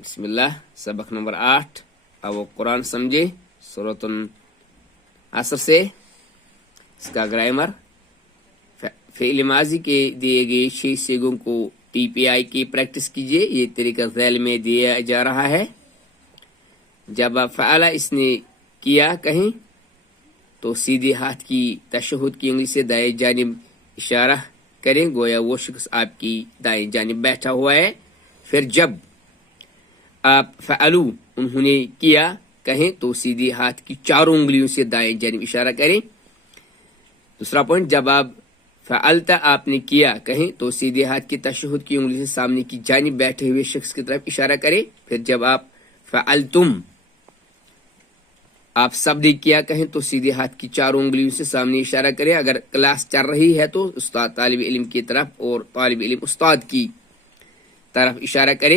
बिस्मिल्लाह। सबक नंबर 8। अब वो कुरान समझे सूरतुल असर से। इसका ग्रामर, फ़िल माज़ी के दिए गए 6 सीगों को TPI की प्रैक्टिस कीजिए। ये तरीका ज़ैल में दिया जा रहा है। जब आप फ़अला इसने किया कहें तो सीधे हाथ की तशहुद की उंगली से दाएं जानिब इशारा करें, गोया वो शख्स आपकी दाएं जानिब बैठा हुआ है। फिर जब आप फ़अलू उन्होंने किया कहें तो सीधे हाथ की चारों उंगलियों से दाएं जानिब इशारा करें। दूसरा पॉइंट, जब आप फ़अलता आपने किया कहें तो सीधे हाथ की तशहुद की उंगली से सामने की जानिब बैठे हुए शख्स की तरफ इशारा करें। फिर जब आप फ़अलतुम आप सब ने किया कहें तो सीधे हाथ की चारों उंगलियों से सामने इशारा करें। अगर क्लास चल रही है तो उस्ताद तालिब इल्म की तरफ और तालिब इल्म उस्ताद की तरफ इशारा करें।